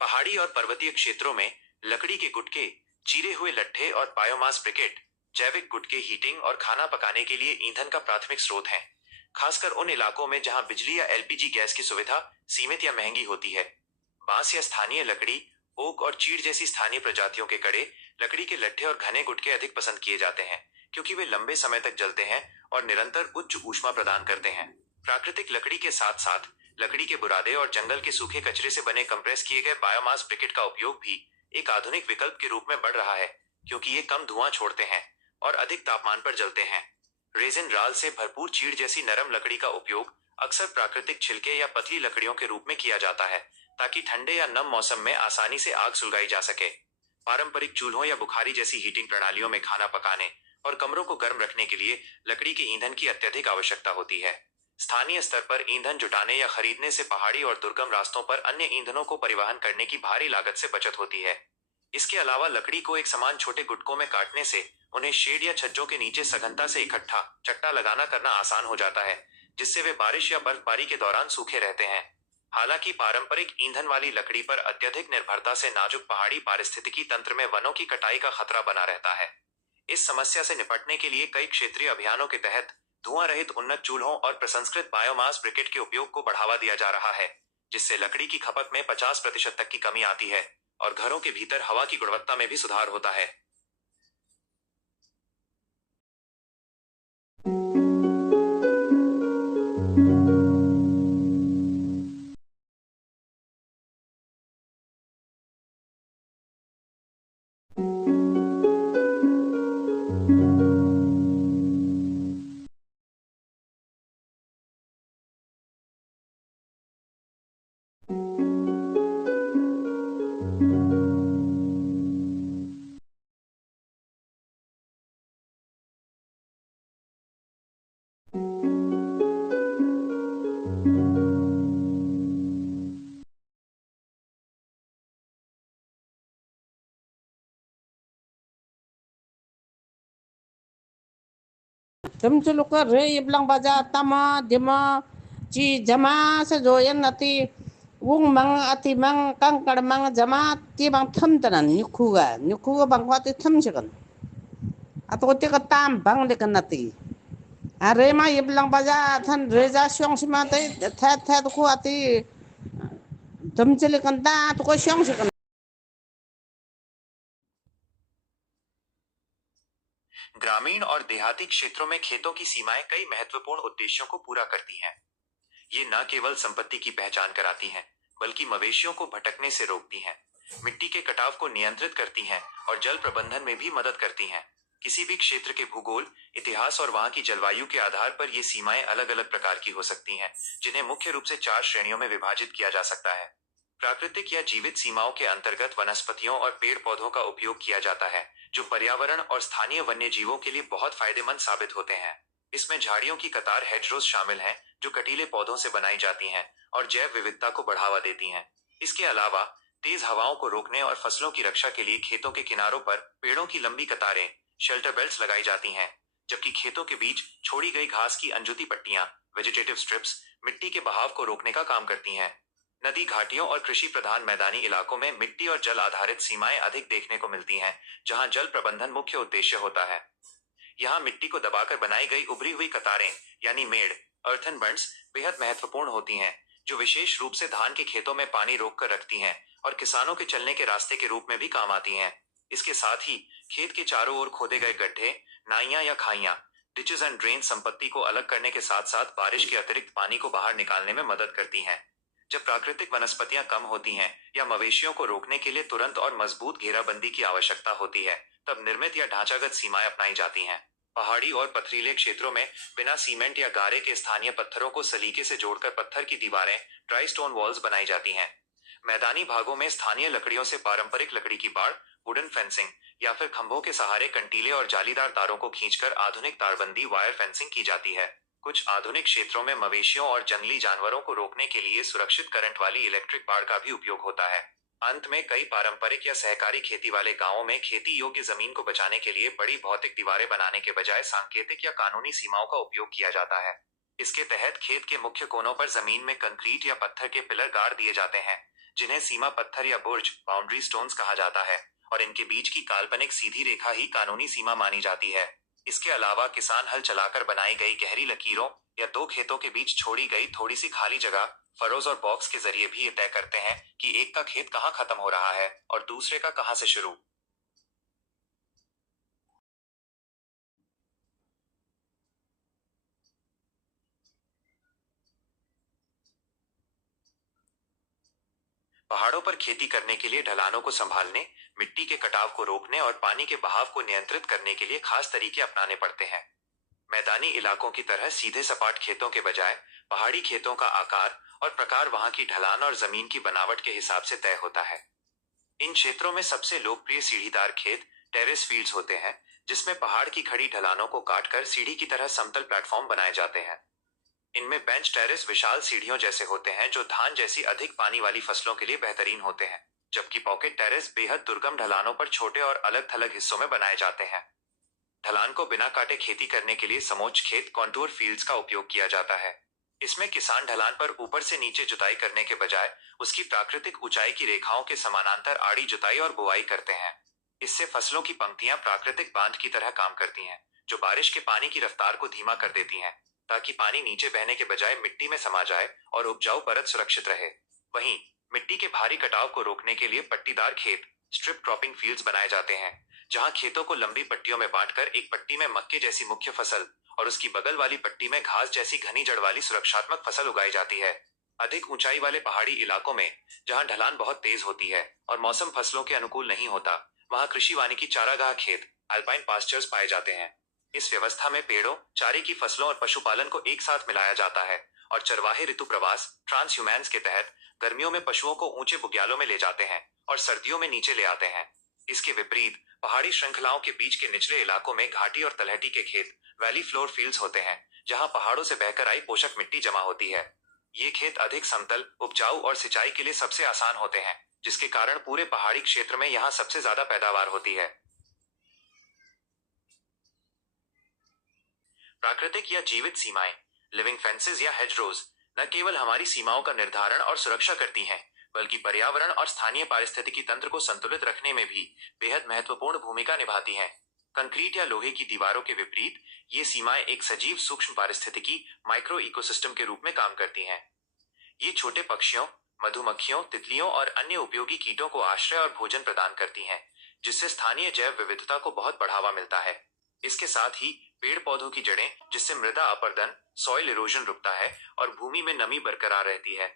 पहाड़ी और पर्वतीय क्षेत्रों में लकड़ी के गुटके, चीरे हुए लट्ठे और बायोमास ब्रिकेट जैविक गुटके हीटिंग और खाना पकाने के लिए ईंधन का प्राथमिक स्रोत हैं। खासकर उन इलाकों में जहां बिजली या एलपीजी गैस की सुविधा सीमित या महंगी होती है। बांस या स्थानीय लकड़ी, ओक और चीड़ जैसी स्थानीय प्रजातियों के कड़े लकड़ी के लट्ठे और घने गुटके अधिक पसंद किए जाते हैं, क्योंकि वे लंबे समय तक जलते हैं और निरंतर उच्च ऊष्मा प्रदान करते हैं। प्राकृतिक लकड़ी के साथ साथ लकड़ी के बुरादे और जंगल के सूखे कचरे से बने कंप्रेस किए गए बायोमास ब्रिकेट का उपयोग भी एक आधुनिक विकल्प के रूप में बढ़ रहा है, क्योंकि ये कम धुआं छोड़ते हैं और अधिक तापमान पर जलते हैं। रेजिन राल से भरपूर चीड़ जैसी नरम लकड़ी का उपयोग अक्सर प्राकृतिक छिलके या पतली लकड़ियों के रूप में किया जाता है, ताकि ठंडे या नम मौसम में आसानी से आग सुलगाई जा सके। पारंपरिक चूल्हों या बुखारी जैसी हीटिंग प्रणालियों में खाना पकाने और कमरों को गर्म रखने के लिए लकड़ी के ईंधन की अत्यधिक आवश्यकता होती है। स्थानीय स्तर पर ईंधन जुटाने या खरीदने से पहाड़ी और दुर्गम रास्तों पर अन्य ईंधनों को परिवहन करने की भारी लागत से बचत होती है। इसके अलावा लकड़ी को एक समान छोटे गुटकों में काटने से उन्हें शेड या छज्जों के नीचे सघनता से इकट्ठा चट्टा लगाना करना आसान हो जाता है, जिससे वे बारिश या बर्फबारी के दौरान सूखे रहते हैं। हालांकि पारंपरिक ईंधन वाली लकड़ी पर अत्यधिक निर्भरता से नाजुक पहाड़ी पारिस्थितिकी तंत्र में वनों की कटाई का खतरा बना रहता है। इस समस्या से निपटने के लिए कई क्षेत्रीय अभियानों के तहत धुआं रहित उन्नत चूल्हों और प्रसंस्कृत बायोमास ब्रिकेट के उपयोग को बढ़ावा दिया जा रहा है, जिससे लकड़ी की खपत में 50% तक की कमी आती है और घरों के भीतर हवा की गुणवत्ता में भी सुधार होता है। Tumchuluka re iblang baja tama dima ci jama sa joyan nati wung mang ati mang kang kar mang jama ti bang tham tanan nyukuga bang wati tham sigan ato ti ka tam bang de kan nati are ma iblang baja than reza syong sima te the ku ati tumchili kan ta to ko syong sigan। ग्रामीण और देहाती क्षेत्रों में खेतों की सीमाएं कई महत्वपूर्ण उद्देश्यों को पूरा करती हैं। ये न केवल संपत्ति की पहचान कराती हैं, बल्कि मवेशियों को भटकने से रोकती हैं, मिट्टी के कटाव को नियंत्रित करती हैं और जल प्रबंधन में भी मदद करती हैं। किसी भी क्षेत्र के भूगोल, इतिहास और वहां की जलवायु के आधार पर ये सीमाएं अलग अलग प्रकार की हो सकती हैं, जिन्हें मुख्य रूप से 4 श्रेणियों में विभाजित किया जा सकता है। प्राकृतिक या जीवित सीमाओं के अंतर्गत वनस्पतियों और पेड़ पौधों का उपयोग किया जाता है, जो पर्यावरण और स्थानीय वन्य जीवों के लिए बहुत फायदेमंद साबित होते हैं। इसमें झाड़ियों की कतार हेडरोज शामिल हैं, जो कटीले पौधों से बनाई जाती हैं और जैव विविधता को बढ़ावा देती हैं। इसके अलावा तेज हवाओं को रोकने और फसलों की रक्षा के लिए खेतों के किनारों पर पेड़ों की लंबी कतारें, शेल्टर बेल्ट्स लगाई जाती हैं, जबकि खेतों के बीच छोड़ी गई घास की अंजुती पट्टियां, वेजिटेटिव स्ट्रिप्स, मिट्टी के बहाव को रोकने का काम करती हैं। नदी घाटियों और कृषि प्रधान मैदानी इलाकों में मिट्टी और जल आधारित सीमाएं अधिक देखने को मिलती हैं, जहां जल प्रबंधन मुख्य उद्देश्य होता है। यहाँ मिट्टी को दबाकर बनाई गई उभरी हुई कतारें यानी मेड़, अर्थन बंड्स बेहद महत्वपूर्ण होती हैं, जो विशेष रूप से धान के खेतों में पानी रोक कर रखती हैं और किसानों के चलने के रास्ते के रूप में भी काम आती हैं। इसके साथ ही खेत के चारों ओर खोदे गए गड्ढे, नाइयां या खाइयां, डिचेस एंड ड्रेन संपत्ति को अलग करने के साथ साथ बारिश के अतिरिक्त पानी को बाहर निकालने में मदद करती हैं। जब प्राकृतिक वनस्पतियां कम होती हैं या मवेशियों को रोकने के लिए तुरंत और मजबूत घेराबंदी की आवश्यकता होती है, तब निर्मित या ढांचागत सीमाएं अपनाई जाती हैं। पहाड़ी और पथरीले क्षेत्रों में बिना सीमेंट या गारे के स्थानीय पत्थरों को सलीके से जोड़कर पत्थर की दीवारें, ड्राई स्टोन वॉल्स बनाई जाती हैं। मैदानी भागों में स्थानीय लकड़ियों से पारंपरिक लकड़ी की बाड़, वुडन फेंसिंग या फिर खंभों के सहारे कंटीले और जालीदार तारों को खींचकर आधुनिक तारबंदी वायर फेंसिंग की जाती है। कुछ आधुनिक क्षेत्रों में मवेशियों और जंगली जानवरों को रोकने के लिए सुरक्षित करंट वाली इलेक्ट्रिक बाड़ का भी उपयोग होता है। अंत में कई पारंपरिक या सहकारी खेती वाले गांवों में खेती योग्य जमीन को बचाने के लिए बड़ी भौतिक दीवारें बनाने के बजाय सांकेतिक या कानूनी सीमाओं का उपयोग किया जाता है। इसके तहत खेत के मुख्य कोनों पर जमीन में कंक्रीट या पत्थर के पिलर गाड़ दिए जाते हैं, जिन्हें सीमा पत्थर या बुर्ज बाउंड्री स्टोन्स कहा जाता है, और इनके बीच की काल्पनिक सीधी रेखा ही कानूनी सीमा मानी जाती है। इसके अलावा किसान हल चलाकर बनाई गई गहरी लकीरों या दो खेतों के बीच छोड़ी गई थोड़ी सी खाली जगह, फरोज और बॉक्स के जरिए भी ये तय करते हैं कि एक का खेत कहाँ खत्म हो रहा है और दूसरे का कहाँ से शुरू। पहाड़ों पर खेती करने के लिए ढलानों को संभालने, मिट्टी के कटाव को रोकने और पानी के बहाव को नियंत्रित करने के लिए खास तरीके अपनाने पड़ते हैं। मैदानी इलाकों की तरह सीधे सपाट खेतों के बजाय पहाड़ी खेतों का आकार और प्रकार वहां की ढलान और जमीन की बनावट के हिसाब से तय होता है। इन क्षेत्रों में सबसे लोकप्रिय सीढ़ीदार खेत टेरेस फील्ड्स होते हैं, जिसमें पहाड़ की खड़ी ढलानों को काटकर सीढ़ी की तरह समतल प्लेटफॉर्म बनाए जाते हैं। इनमें बेंच टेरेस विशाल सीढ़ियों जैसे होते हैं जो धान जैसी अधिक पानी वाली फसलों के लिए बेहतरीन होते हैं, जबकि पॉकेट टेरेस बेहद दुर्गम ढलानों पर छोटे और अलग थलग हिस्सों में बनाए जाते हैं। ढलान को बिना काटे खेती करने के लिए समोच्च खेत कॉन्टूर फील्ड्स का उपयोग किया जाता है। इसमें किसान ढलान पर ऊपर से नीचे जुताई करने के बजाय उसकी प्राकृतिक ऊंचाई की रेखाओं के समानांतर आड़ी जुताई और बुआई करते हैं। इससे फसलों की पंक्तियां प्राकृतिक बांध की तरह काम करती हैं, जो बारिश के पानी की रफ्तार को धीमा कर देती हैं, ताकि पानी नीचे बहने के बजाय मिट्टी में समा जाए और उपजाऊ परत सुरक्षित रहे। वहीं मिट्टी के भारी कटाव को रोकने के लिए पट्टीदार खेत स्ट्रिप क्रॉपिंग फील्ड्स बनाए जाते हैं, जहां खेतों को लंबी पट्टियों में बांटकर एक पट्टी में मक्के जैसी मुख्य फसल और उसकी बगल वाली पट्टी में घास जैसी घनी जड़ वाली सुरक्षात्मक फसल उगाई जाती है। अधिक ऊंचाई वाले पहाड़ी इलाकों में, जहां ढलान बहुत तेज होती है और मौसम फसलों के अनुकूल नहीं होता, वहां कृषि वानिकी चारागाह खेत अल्पाइन पास्चर्स पाए जाते हैं। इस व्यवस्था में पेड़ों, चारे की फसलों और पशुपालन को एक साथ मिलाया जाता है, और चरवाहे ऋतु प्रवास ट्रांसह्यूमेंस के तहत गर्मियों में पशुओं को ऊंचे बुग्यालों में ले जाते हैं और सर्दियों में नीचे ले आते हैं। इसके विपरीत पहाड़ी श्रृंखलाओं के बीच के निचले इलाकों में घाटी और तलहटी के खेत वैली फ्लोर फील्ड्स होते हैं, जहां पहाड़ों से बहकर आई पोषक मिट्टी जमा होती है। ये खेत अधिक समतल, उपजाऊ और सिंचाई के लिए सबसे आसान होते हैं, जिसके कारण पूरे पहाड़ी क्षेत्र में यहाँ सबसे ज्यादा पैदावार होती है। प्राकृतिक या जीवित सीमाएं लिविंग फेंसेस या हेजरोज न केवल हमारी सीमाओं का निर्धारण और सुरक्षा करती हैं, बल्कि पर्यावरण और स्थानीय पारिस्थितिकी तंत्र को संतुलित रखने में भी बेहद महत्वपूर्ण भूमिका निभाती हैं। कंक्रीट या लोहे की दीवारों के विपरीत ये सीमाएं एक सजीव सूक्ष्म पारिस्थितिकी माइक्रो इकोसिस्टम के रूप में काम करती हैं। ये छोटे पक्षियों, मधुमक्खियों, तितलियों और अन्य उपयोगी कीटों को आश्रय और भोजन प्रदान करती हैं, जिससे स्थानीय जैव विविधता को बहुत बढ़ावा मिलता है। इसके साथ ही पेड़ पौधों की जड़ें, जिससे मृदा अपरदन सॉइल इरोजन रुकता है और भूमि में नमी बरकरार रहती है।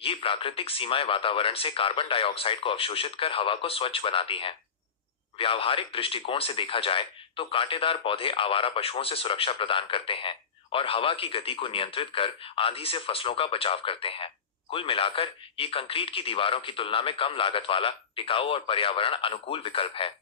ये प्राकृतिक सीमाएं वातावरण से कार्बन डाइऑक्साइड को अवशोषित कर हवा को स्वच्छ बनाती हैं। व्यावहारिक दृष्टिकोण से देखा जाए तो कांटेदार पौधे आवारा पशुओं से सुरक्षा प्रदान करते हैं और हवा की गति को नियंत्रित कर आंधी से फसलों का बचाव करते हैं। कुल मिलाकर ये कंक्रीट की दीवारों की तुलना में कम लागत वाला, टिकाऊ और पर्यावरण अनुकूल विकल्प है।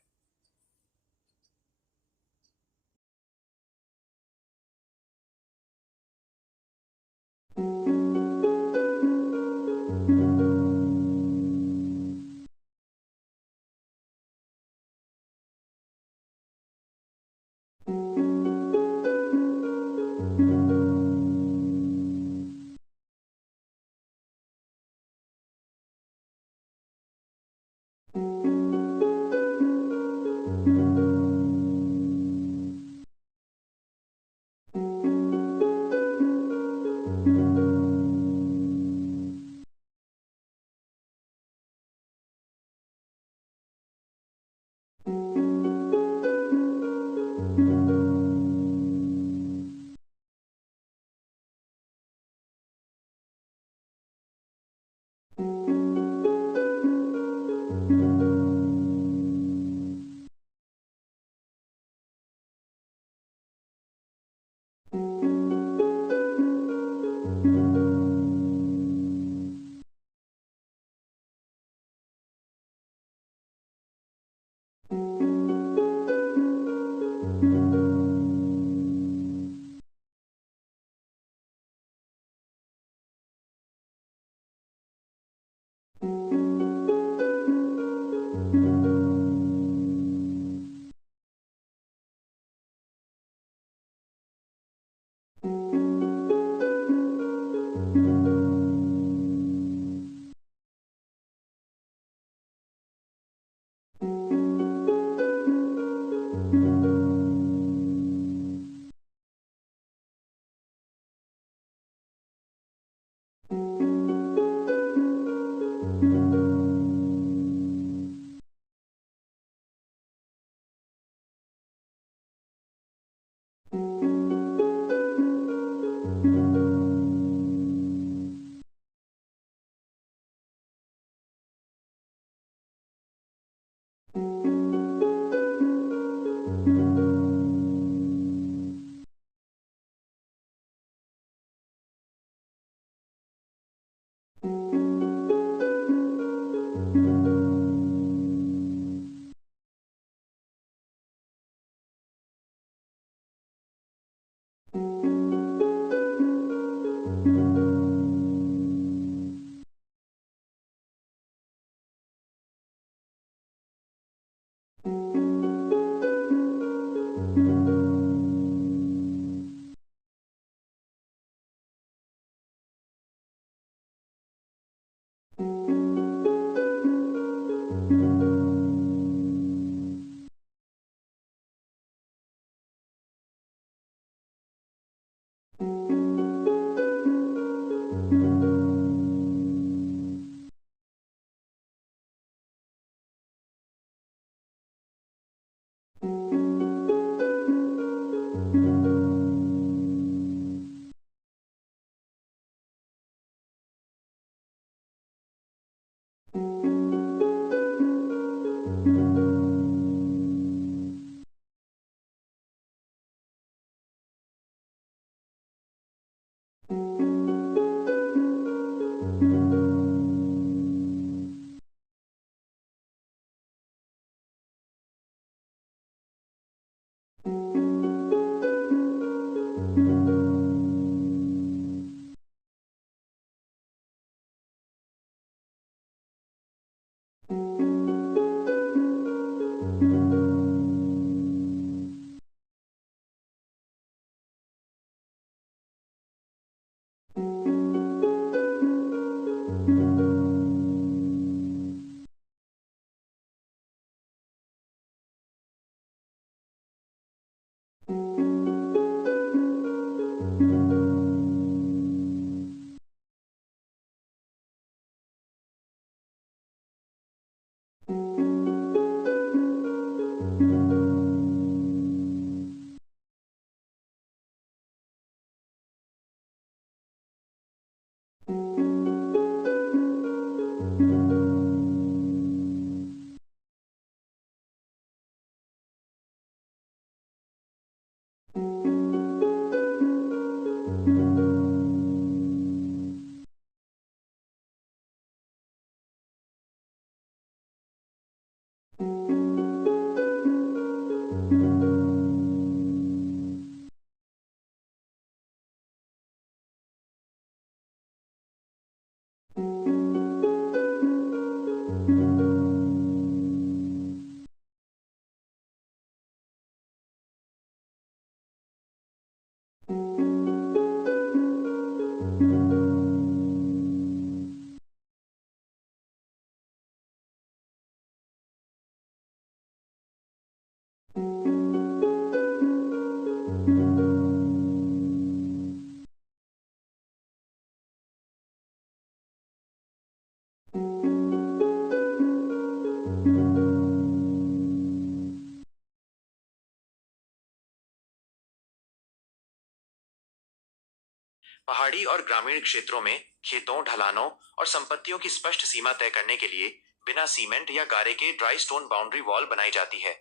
पहाड़ी और ग्रामीण क्षेत्रों में खेतों, ढलानों और संपत्तियों की स्पष्ट सीमा तय करने के लिए बिना सीमेंट या गारे के ड्राई स्टोन बाउंड्री वॉल बनाई जाती है।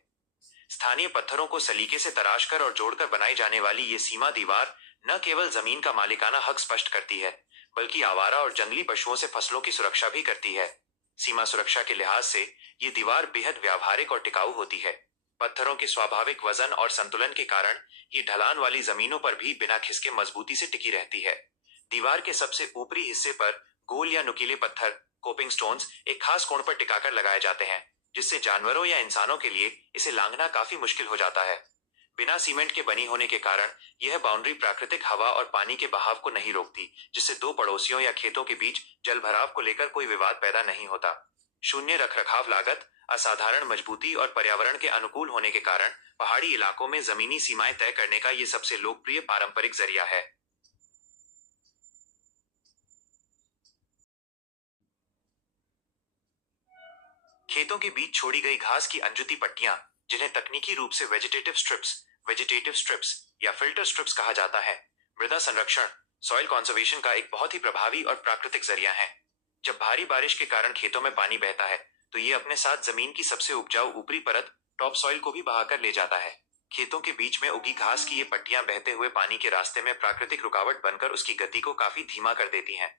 स्थानीय पत्थरों को सलीके से तराशकर और जोड़कर बनाई जाने वाली ये सीमा दीवार न केवल जमीन का मालिकाना हक स्पष्ट करती है, बल्कि आवारा और जंगली पशुओं से फसलों की सुरक्षा भी करती है। सीमा सुरक्षा के लिहाज से ये दीवार बेहद व्यावहारिक और टिकाऊ होती है। पत्थरों के स्वाभाविक वजन और संतुलन के कारण ये ढलान वाली जमीनों पर भी बिना खिसके मजबूती से टिकी रहती है। दीवार के सबसे ऊपरी हिस्से पर गोल या नुकीले पत्थर, कोपिंग स्टोन्स, एक खास कोण पर टिकाकर लगाए जाते हैं, जिससे जानवरों या इंसानों के लिए इसे लांघना काफी मुश्किल हो जाता है। बिना सीमेंट के बनी होने के कारण यह बाउंड्री प्राकृतिक हवा और पानी के बहाव को नहीं रोकती, जिससे दो पड़ोसियों या खेतों के बीच जल भराव को लेकर कोई विवाद पैदा नहीं होता। शून्य रखरखाव लागत, असाधारण मजबूती और पर्यावरण के अनुकूल होने के कारण पहाड़ी इलाकों में जमीनी सीमाएं तय करने का यह सबसे लोकप्रिय पारंपरिक जरिया है। खेतों के बीच छोड़ी गई घास की अनजुती पट्टियां, जिन्हें तकनीकी रूप से वेजिटेटिव स्ट्रिप्स या फिल्टर स्ट्रिप्स कहा जाता है, मृदा संरक्षण, सॉइल कंजर्वेशन का एक बहुत ही प्रभावी और प्राकृतिक जरिया है। जब भारी बारिश के कारण खेतों में पानी बहता है, तो ये अपने साथ जमीन की सबसे उपजाऊ ऊपरी परत, टॉप सॉइल को भी बहाकर ले जाता है। खेतों के बीच में उगी घास की ये पट्टियां बहते हुए पानी के रास्ते में प्राकृतिक रुकावट बनकर उसकी गति को काफी धीमा कर देती हैं।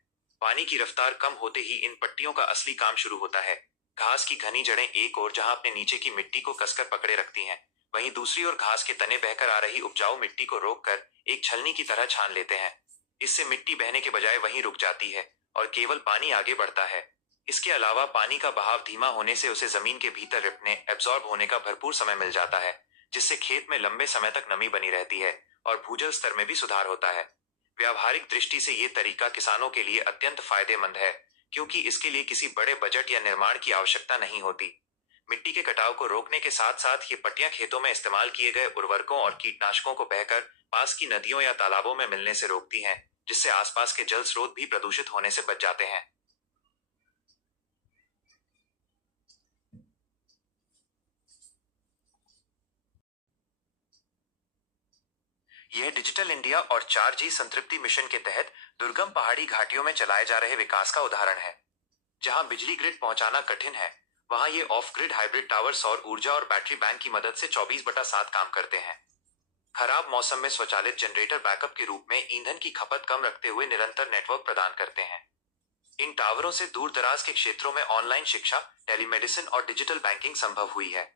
पानी की रफ्तार कम होते ही इन पट्टियों का असली काम शुरू होता है। घास की घनी जड़ें एक ओर जहां अपने नीचे की मिट्टी को कसकर पकड़े रखती हैं, वहीं दूसरी ओर घास के तने बहकर आ रही उपजाऊ मिट्टी को रोककर एक छलनी की तरह छान लेते हैं। इससे मिट्टी बहने के बजाय वहीं रुक जाती है और केवल पानी आगे बढ़ता है। इसके अलावा पानी का बहाव धीमा होने से उसे जमीन के भीतर रिपने, एब्जॉर्ब होने का भरपूर समय मिल जाता है, जिससे खेत में लंबे समय तक नमी बनी रहती है और भूजल स्तर में भी सुधार होता है। व्यावहारिक दृष्टि से ये तरीका किसानों के लिए अत्यंत फायदेमंद है, क्योंकि इसके लिए किसी बड़े बजट या निर्माण की आवश्यकता नहीं होती। मिट्टी के कटाव को रोकने के साथ साथ ये पट्टियां खेतों में इस्तेमाल किए गए उर्वरकों और कीटनाशकों को बहकर पास की नदियों या तालाबों में मिलने से रोकती हैं, जिससे आसपास के जल स्रोत भी प्रदूषित होने से बच जाते हैं। यह डिजिटल इंडिया और 4G संतृप्ति मिशन के तहत दुर्गम पहाड़ी घाटियों में चलाए जा रहे विकास का उदाहरण है। जहां बिजली ग्रिड पहुंचाना कठिन है, वहां ये ऑफ ग्रिड हाइब्रिड टावर सौर ऊर्जा और बैटरी बैंक की मदद से 24/7 काम करते हैं। खराब मौसम में स्वचालित जनरेटर बैकअप के रूप में ईंधन की खपत कम रखते हुए निरंतर नेटवर्क प्रदान करते हैं। इन टावरों से दूर दराज के क्षेत्रों में ऑनलाइन शिक्षा, टेलीमेडिसिन और डिजिटल बैंकिंग संभव हुई है।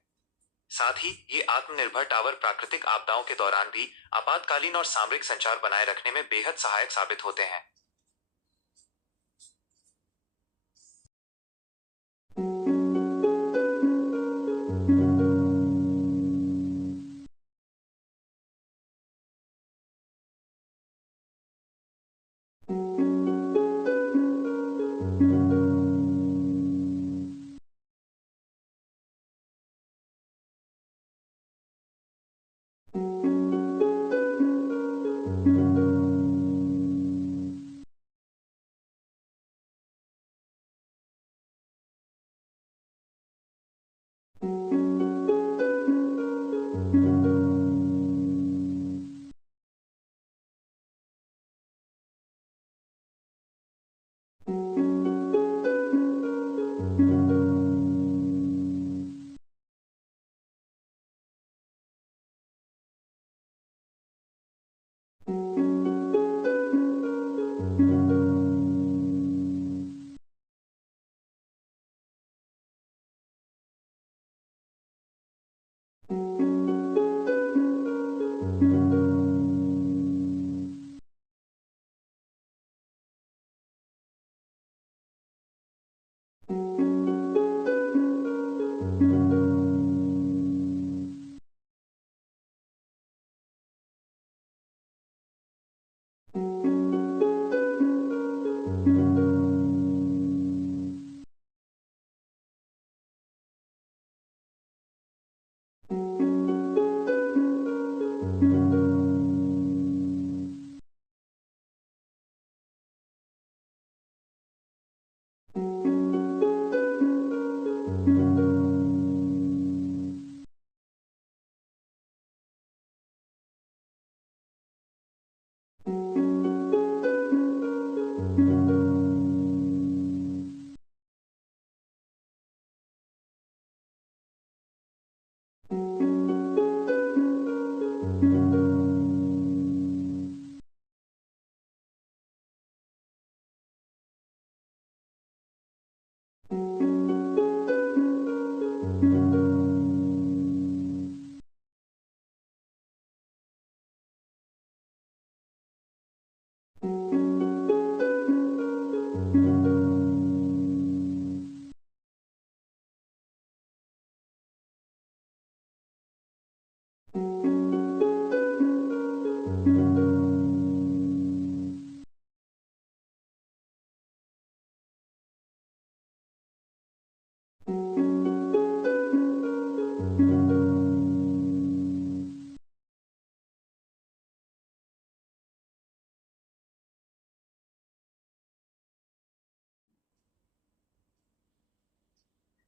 साथ ही ये आत्मनिर्भर टावर प्राकृतिक आपदाओं के दौरान भी आपातकालीन और सामरिक संचार बनाए रखने में बेहद सहायक साबित होते हैं।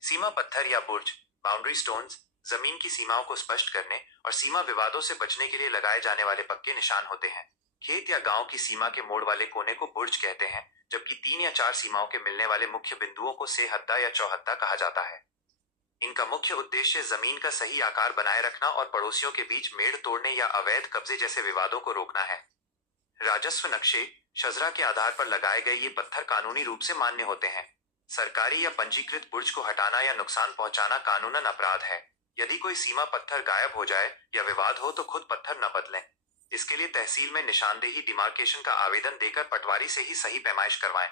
सीमा पत्थर या बुर्ज, बाउंड्री स्टोन्स, जमीन की सीमाओं को स्पष्ट करने और सीमा विवादों से बचने के लिए लगाए जाने वाले पक्के निशान होते हैं। खेत या गांव की सीमा के मोड़ वाले कोने को बुर्ज कहते हैं, जबकि 3 या 4 सीमाओं के मिलने वाले मुख्य बिंदुओं को सेहद्दा या चौहद्दा कहा जाता है। इनका मुख्य उद्देश्य जमीन का सही आकार बनाए रखना और पड़ोसियों के बीच मेड़ तोड़ने या अवैध कब्जे जैसे विवादों को रोकना है। राजस्व नक्शे, शजरा के आधार पर लगाए गए ये पत्थर कानूनी रूप से मान्य होते हैं। सरकारी या पंजीकृत बुर्ज को हटाना या नुकसान पहुंचाना कानूनन अपराध है। यदि कोई सीमा पत्थर गायब हो जाए या विवाद हो तो खुद पत्थर न बदलें। इसके लिए तहसील में निशानदेही डिमार्केशन का आवेदन देकर पटवारी से ही सही पैमाइश करवाएं।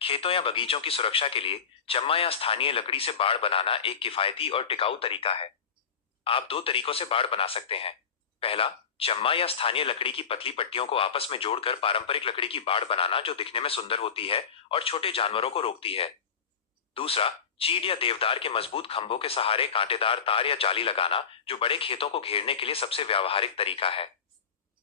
खेतों या बगीचों की सुरक्षा के लिए चम्मा या स्थानीय लकड़ी से बाड़ बनाना एक किफायती और टिकाऊ तरीका है। आप 2 तरीकों से बाड़ बना सकते हैं। पहला, चम्मा या स्थानीय लकड़ी की पतली पट्टियों को आपस में जोड़कर पारंपरिक लकड़ी की बाड़ बनाना, जो दिखने में सुंदर होती है और छोटे जानवरों को रोकती है। दूसरा, चीड़ या देवदार के मजबूत खंभों के सहारे कांटेदार तार या जाली लगाना, जो बड़े खेतों को घेरने के लिए सबसे व्यावहारिक तरीका है।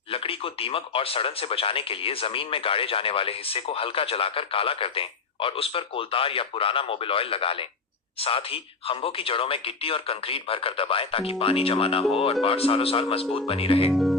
लकड़ी को दीमक और सड़न से बचाने के लिए जमीन में गाड़े जाने वाले हिस्से को हल्का जलाकर काला कर दें और उस पर कोलतार या पुराना मोबिल ऑयल लगा लें। साथ ही खंभों की जड़ों में गिट्टी और कंक्रीट भरकर दबाएं ताकि पानी जमा ना हो और बाड़ सालों साल मजबूत बनी रहे।